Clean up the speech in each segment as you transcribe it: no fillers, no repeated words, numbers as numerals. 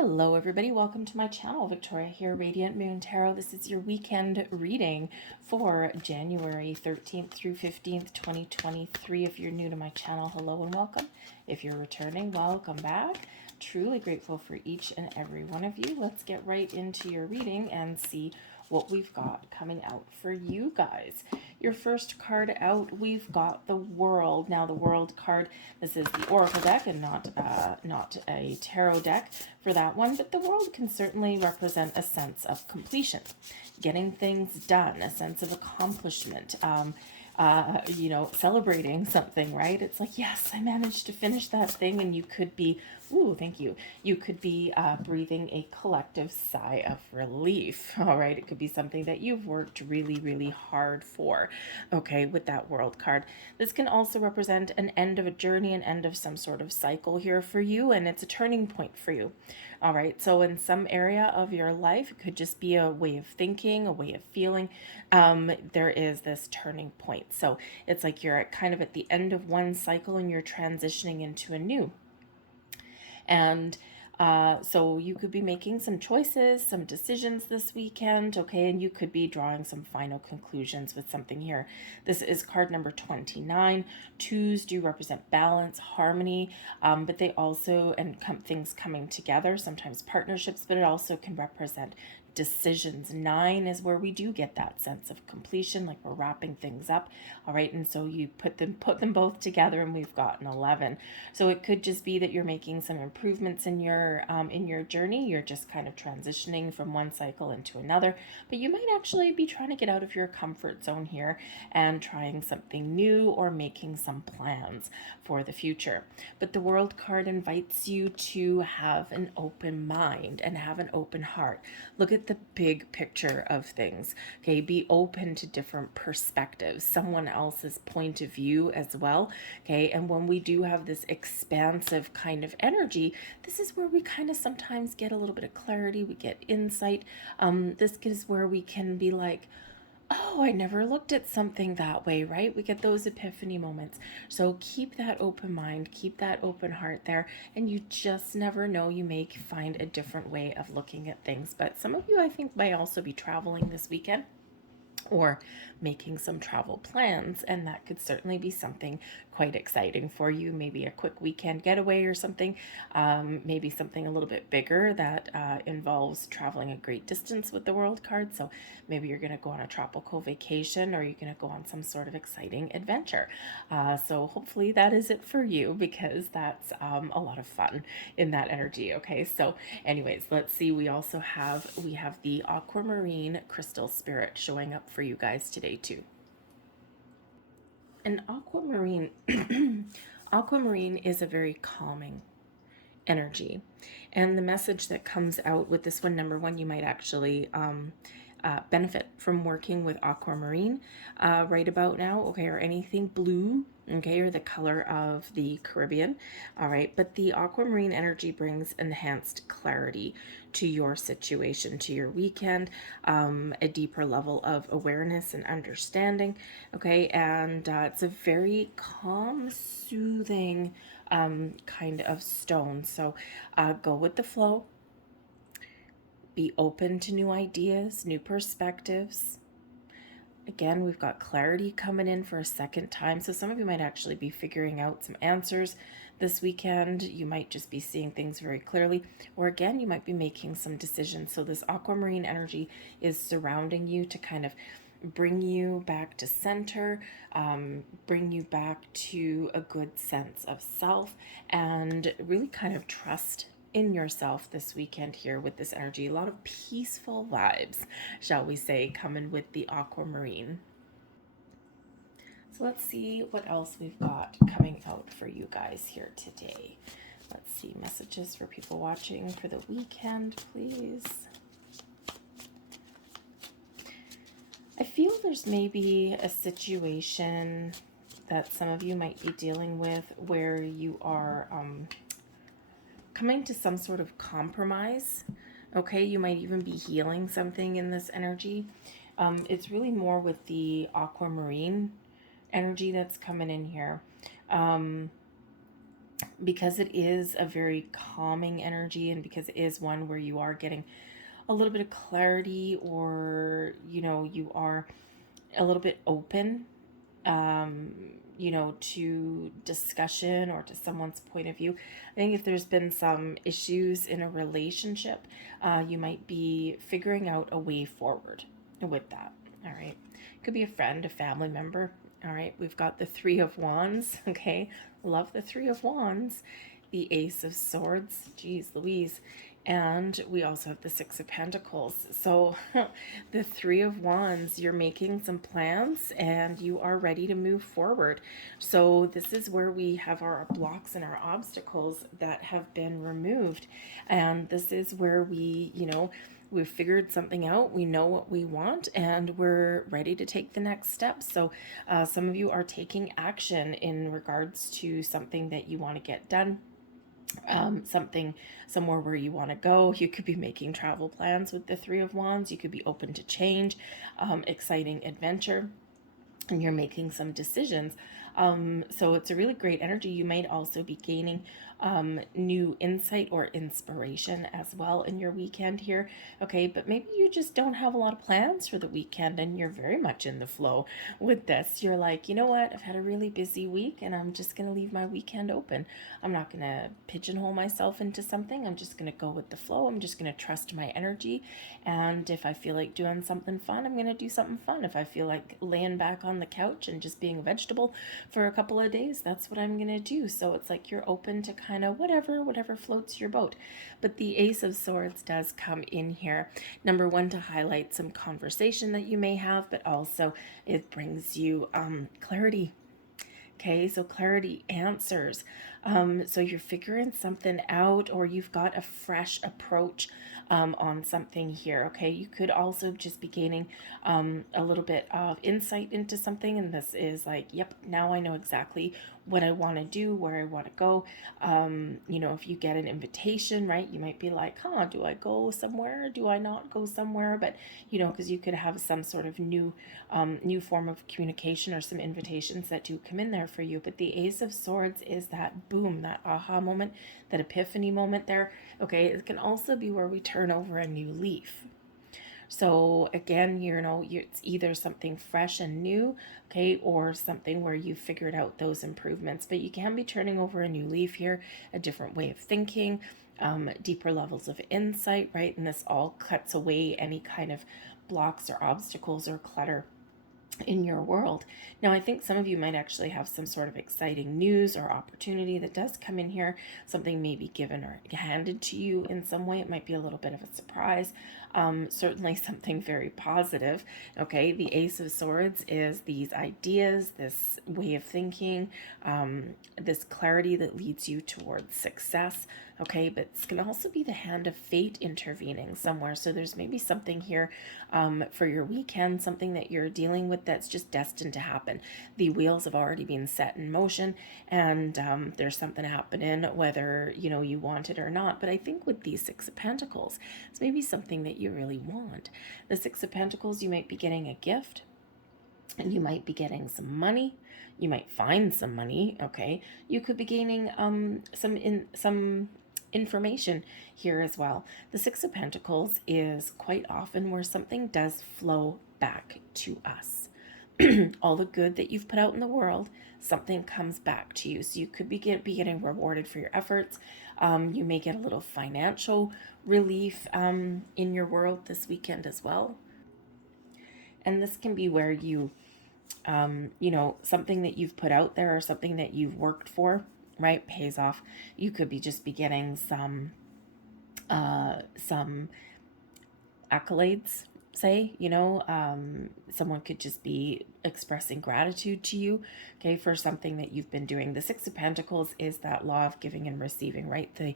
Hello everybody, welcome to my channel. Victoria here, Radiant Moon Tarot. This is your weekend reading for January 13th through 15th, 2023. If you're new to my channel, hello and welcome. If you're returning, welcome back. Truly grateful for each and every one of you. Let's get right into your reading and see what we've got coming out for you guys. Your first card out, we've got the World. Now the World card, this is the Oracle deck and not a tarot deck for that one, but the World can certainly represent a sense of completion, getting things done, a sense of accomplishment, celebrating something, right? It's like, yes, I managed to finish that thing, and you could be, ooh, thank you. You could be breathing a collective sigh of relief, all right? It could be something that you've worked really, really hard for, okay, with that World card. This can also represent an end of a journey, an end of some sort of cycle here for you, and it's a turning point for you, all right? So in some area of your life, it could just be a way of thinking, a way of feeling. There is this turning point. So it's like you're kind of at the end of one cycle and you're transitioning into a new. And so you could be making some choices, some decisions this weekend, okay? And you could be drawing some final conclusions with something here. This is card number 29. Twos do represent balance, harmony, but they also, things coming together, sometimes partnerships, but it also can represent decisions. 9 is where we do get that sense of completion, like we're wrapping things up, all right? And so you put them both together and we've got an 11. So it could just be that you're making some improvements in your journey. You're just kind of transitioning from one cycle into another, but you might actually be trying to get out of your comfort zone here and trying something new or making some plans for the future. But the World card invites you to have an open mind and have an open heart. Look at the big picture of things, okay? Be open to different perspectives, someone else's point of view as well, okay? And when we do have this expansive kind of energy, this is where we kind of sometimes get a little bit of clarity, we get insight. This is where we can be like, oh, I never looked at something that way, right? We get those epiphany moments. So keep that open mind, keep that open heart there, and you just never know. You may find a different way of looking at things. But some of you, I think, might also be traveling this weekend or making some travel plans, and that could certainly be something quite exciting for you. Maybe a quick weekend getaway or something, maybe something a little bit bigger that involves traveling a great distance with the World card. So maybe you're going to go on a tropical vacation, or you're going to go on some sort of exciting adventure. So hopefully that is it for you, because that's a lot of fun in that energy. Okay, so anyways, let's see. We have the aquamarine crystal spirit showing up for you guys today too. And aquamarine is a very calming energy, and the message that comes out with this one, number one, you might actually benefit from working with aquamarine right about now, okay, or anything blue, okay, or the color of the Caribbean, all right? But the aquamarine energy brings enhanced clarity to your situation, to your weekend, a deeper level of awareness and understanding, okay? And it's a very calm, soothing kind of stone. So go with the flow. Be open to new ideas, new perspectives. Again, we've got clarity coming in for a second time. So some of you might actually be figuring out some answers this weekend. You might just be seeing things very clearly. Or again, you might be making some decisions. So this aquamarine energy is surrounding you to kind of bring you back to center, bring you back to a good sense of self, and really kind of trust in yourself this weekend here with this energy. A lot of peaceful vibes, shall we say, coming with the aquamarine. So let's see what else we've got coming out for you guys here today. Let's see, messages for people watching for the weekend, please. I feel there's maybe a situation that some of you might be dealing with where you are coming to some sort of compromise, okay? You might even be healing something in this energy. It's really more with the aquamarine energy that's coming in here. because it is a very calming energy, and because it is one where you are getting a little bit of clarity, or you are a little bit open, um, to discussion or to someone's point of view. I think if there's been some issues in a relationship, you might be figuring out a way forward with that. All right. Could be a friend, a family member. All right. We've got the Three of Wands. Okay. Love the Three of Wands. The Ace of Swords. Geez Louise. And we also have the Six of Pentacles. So the Three of Wands, you're making some plans and you are ready to move forward. So this is where we have our blocks and our obstacles that have been removed. And this is where we've figured something out, we know what we want, and we're ready to take the next step. So some of you are taking action in regards to something that you want to get done, something somewhere where you want to go. You could be making travel plans with the Three of Wands. You could be open to change, exciting adventure, and you're making some decisions. So it's a really great energy. You might also be gaining new insight or inspiration as well in your weekend here. Okay, but maybe you just don't have a lot of plans for the weekend and you're very much in the flow with this. You're like, you know what, I've had a really busy week and I'm just going to leave my weekend open. I'm not going to pigeonhole myself into something. I'm just going to go with the flow. I'm just going to trust my energy. And if I feel like doing something fun, I'm going to do something fun. If I feel like laying back on the couch and just being a vegetable for a couple of days, that's what I'm going to do. So it's like you're open to kind of whatever floats your boat. But the Ace of Swords does come in here. Number one, to highlight some conversation that you may have, but also it brings you clarity. Okay, so clarity, answers. So you're figuring something out, or you've got a fresh approach on something here. Okay, you could also just be gaining a little bit of insight into something, and this is like, yep, now I know exactly what I want to do, where I want to go. If you get an invitation, right, you might be like, do I go somewhere? Do I not go somewhere? But, because you could have some sort of new form of communication or some invitations that do come in there for you. But the Ace of Swords is that boom, that aha moment, that epiphany moment there. Okay, it can also be where we turn over a new leaf. So again, it's either something fresh and new, okay, or something where you figured out those improvements. But you can be turning over a new leaf here, a different way of thinking, deeper levels of insight, right? And this all cuts away any kind of blocks or obstacles or clutter in your world. Now, I think some of you might actually have some sort of exciting news or opportunity that does come in here. Something may be given or handed to you in some way. It might be a little bit of a surprise. Certainly something very positive. Okay, the Ace of Swords is these ideas, this way of thinking, this clarity that leads you towards success. Okay, but it's going to also be the hand of fate intervening somewhere. So there's maybe something here for your weekend, something that you're dealing with that's just destined to happen. The wheels have already been set in motion, and there's something happening, whether you want it or not. But I think with these Six of Pentacles, it's maybe something that you really want. The Six of Pentacles, you might be getting a gift, and you might be getting some money. You might find some money. Okay, you could be gaining some information here as well. The Six of Pentacles is quite often where something does flow back to us. All the good that you've put out in the world, something comes back to you. So you could be getting rewarded for your efforts. You may get a little financial relief in your world this weekend as well. And this can be where you, something that you've put out there or something that you've worked for, right, pays off. You could be just be getting some accolades, say, someone could just be expressing gratitude to you, okay, for something that you've been doing. The Six of Pentacles is that law of giving and receiving, right? The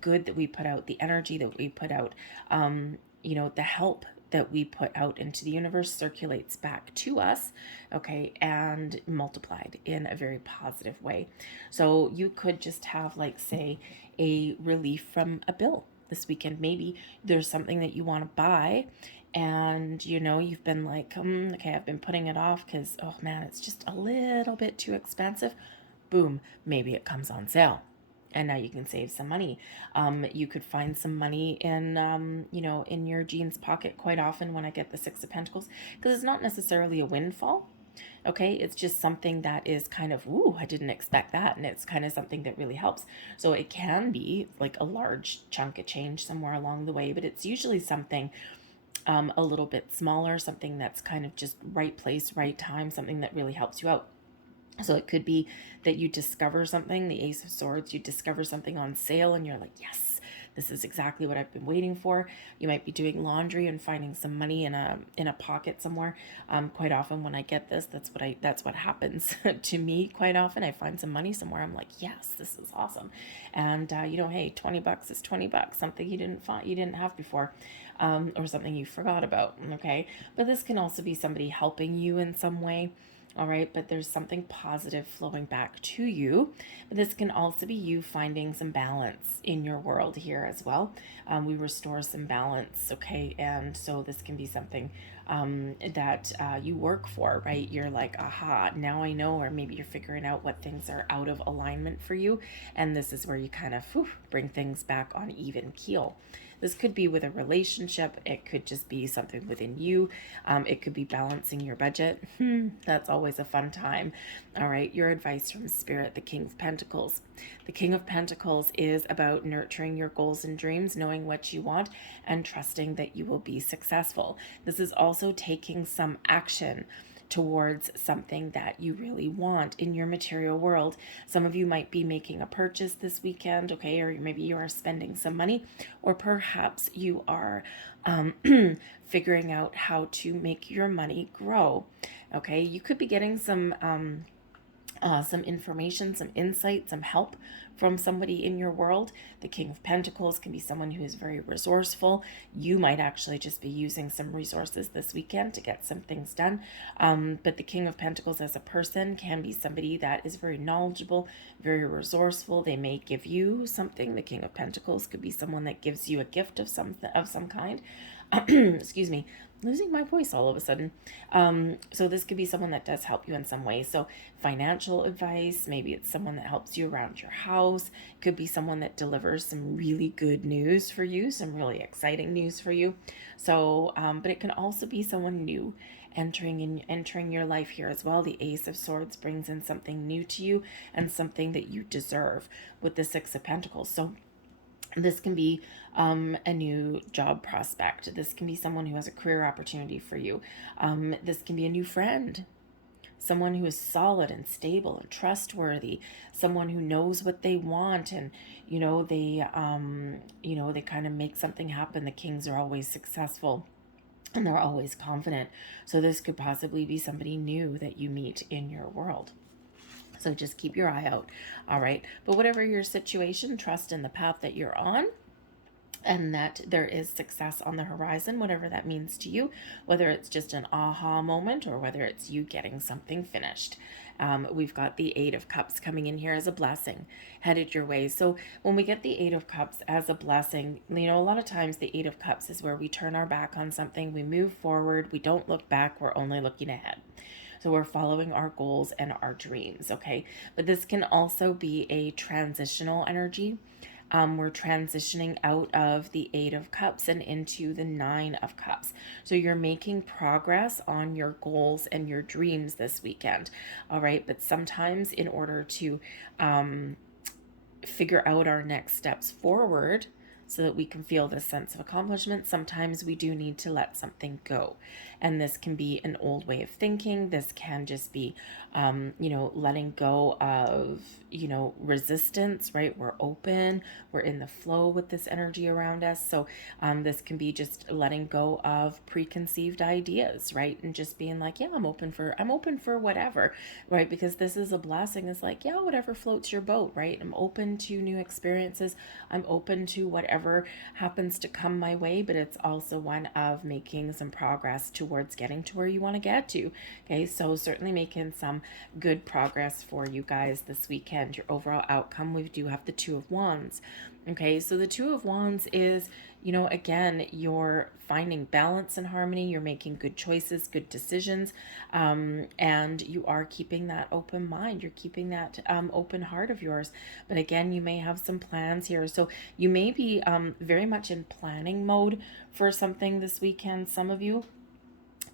good that we put out, the energy that we put out, the help that we put out into the universe circulates back to us, okay, and multiplied in a very positive way. So you could just have, like, say, a relief from a bill this weekend. Maybe there's something that you want to buy, and you've been like, okay, I've been putting it off because, oh man, it's just a little bit too expensive. Boom, maybe it comes on sale. and now you can save some money. You could find some money in, in your jeans pocket quite often when I get the Six of Pentacles, because it's not necessarily a windfall. Okay, it's just something that is kind of, ooh, I didn't expect that. And it's kind of something that really helps. So it can be like a large chunk of change somewhere along the way, but it's usually something a little bit smaller, something that's kind of just right place, right time, something that really helps you out. So it could be that you discover something, the Ace of Swords, you discover something on sale and you're like, yes, this is exactly what I've been waiting for. You might be doing laundry and finding some money in a pocket somewhere. Quite often when I get this, that's what happens to me. Quite often I find some money somewhere. I'm like, yes, this is awesome. And hey, $20 is $20, something you didn't have before, or something you forgot about. Okay, but this can also be somebody helping you in some way. All right, but there's something positive flowing back to you. But this can also be you finding some balance in your world here as well. We restore some balance, okay? And so this can be something that you work for, right? You're like, aha, now I know, or maybe you're figuring out what things are out of alignment for you. And this is where you kind of bring things back on even keel. This could be with a relationship. It could just be something within you. It could be balancing your budget. That's always a fun time. All right, your advice from Spirit, the King of Pentacles. The King of Pentacles is about nurturing your goals and dreams, knowing what you want, and trusting that you will be successful. This is also taking some action towards something that you really want in your material world. Some of you might be making a purchase this weekend, okay, or maybe you are spending some money, or perhaps you are figuring out how to make your money grow. Okay, you could be getting some information, some insight, some help from somebody in your world. The King of Pentacles can be someone who is very resourceful. You might actually just be using some resources this weekend to get some things done. But the King of Pentacles as a person can be somebody that is very knowledgeable, very resourceful. They may give you something. The King of Pentacles could be someone that gives you a gift of some kind. Excuse me, losing my voice all of a sudden. So this could be someone that does help you in some way. So financial advice, maybe it's someone that helps you around your house. Could be someone that delivers some really good news for you, some really exciting news for you. So, but it can also be someone new entering your life here as well. The Ace of Swords brings in something new to you and something that you deserve with the Six of Pentacles. So this can be a new job prospect. This can be someone who has a career opportunity for you. This can be a new friend, someone who is solid and stable and trustworthy, someone who knows what they want, and they kind of make something happen. The kings are always successful and they're always confident. So this could possibly be somebody new that you meet in your world. So just keep your eye out. All right. But whatever your situation, trust in the path that you're on, and that there is success on the horizon, whatever that means to you, whether it's just an aha moment or whether it's you getting something finished. We've got the Eight of Cups coming in here as a blessing headed your way. So when we get the Eight of Cups as a blessing, a lot of times the Eight of Cups is where we turn our back on something, we move forward, we don't look back, we're only looking ahead. So we're following our goals and our dreams, okay? But this can also be a transitional energy. We're transitioning out of the Eight of Cups and into the Nine of Cups. So you're making progress on your goals and your dreams this weekend, all right? But sometimes in order to figure out our next steps forward, so that we can feel this sense of accomplishment, sometimes we do need to let something go. And this can be an old way of thinking. This can just be, letting go of, resistance, right? We're open, we're in the flow with this energy around us. So this can be just letting go of preconceived ideas, right? And just being like, yeah, I'm open for whatever, right? Because this is a blessing. It's like, yeah, whatever floats your boat, right? I'm open to new experiences. I'm open to whatever happens to come my way, but it's also one of making some progress towards getting to where you want to get to. Okay, so certainly making some good progress for you guys this weekend. Your overall outcome, we do have the Two of Wands. Okay, so the Two of Wands is, again, you're finding balance and harmony. You're making good choices, good decisions, and you are keeping that open mind. You're keeping that open heart of yours. But again, you may have some plans here. So you may be very much in planning mode for something this weekend, some of you.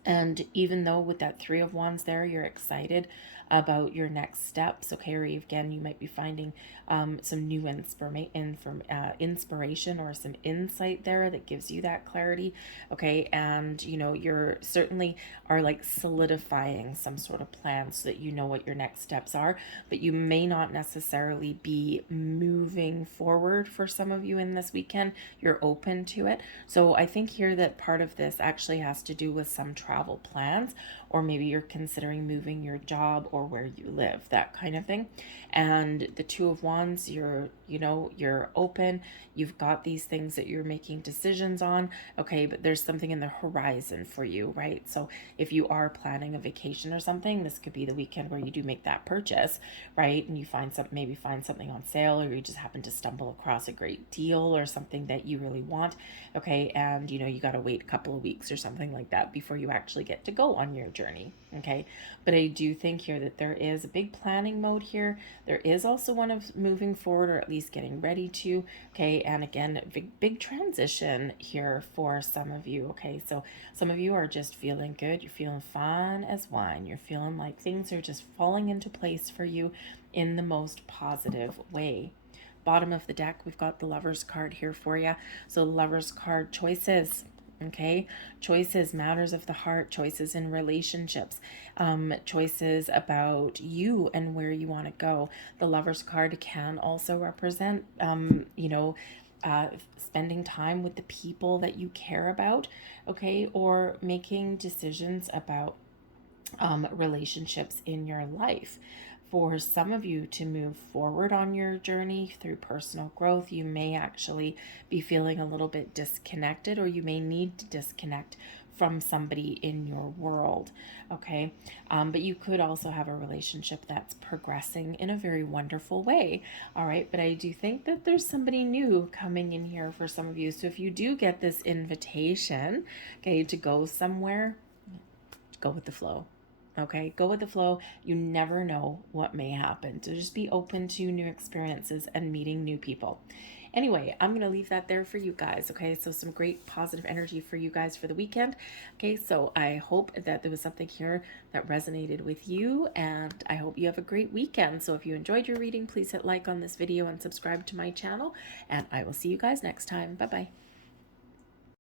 And even though with that Three of Wands there, you're excited about your next steps, okay, or again, you might be finding some new inspiration or some insight there that gives you that clarity, okay, and you're certainly are like solidifying some sort of plan so that you know what your next steps are, but you may not necessarily be moving forward for some of you in this weekend. You're open to it. So I think here that part of this actually has to do with some travel plans, or maybe you're considering moving your job or where you live, that kind of thing. And the Two of Wands, you're open. You've got these things that you're making decisions on, okay, but there's something in the horizon for you, right? So if you are planning a vacation or something, this could be the weekend where you do make that purchase, right? And you maybe find something on sale, or you just happen to stumble across a great deal or something that you really want, okay, and you got to wait a couple of weeks or something like that before you actually get to go on your journey, okay. But I do think here that there is a big planning mode here. There is also one of moving forward, or at least getting ready to, okay. And again, big transition here for some of you, okay. So some of you are just feeling good. You're feeling fine as wine. You're feeling like things are just falling into place for you in the most positive way. Bottom of the deck, we've got the Lover's card here for you. So Lover's card, choices, okay, choices, matters of the heart, choices in relationships, choices about you and where you want to go. The Lover's card can also represent spending time with the people that you care about, okay, or making decisions about relationships in your life. For some of you to move forward on your journey through personal growth, you may actually be feeling a little bit disconnected, or you may need to disconnect from somebody in your world, okay? But you could also have a relationship that's progressing in a very wonderful way, all right? But I do think that there's somebody new coming in here for some of you. So if you do get this invitation, okay, to go somewhere, go with the flow. Okay, go with the flow. You never know what may happen. So just be open to new experiences and meeting new people. Anyway, I'm going to leave that there for you guys. Okay, so some great positive energy for you guys for the weekend. Okay, so I hope that there was something here that resonated with you, and I hope you have a great weekend. So if you enjoyed your reading, please hit like on this video and subscribe to my channel, and I will see you guys next time. Bye-bye.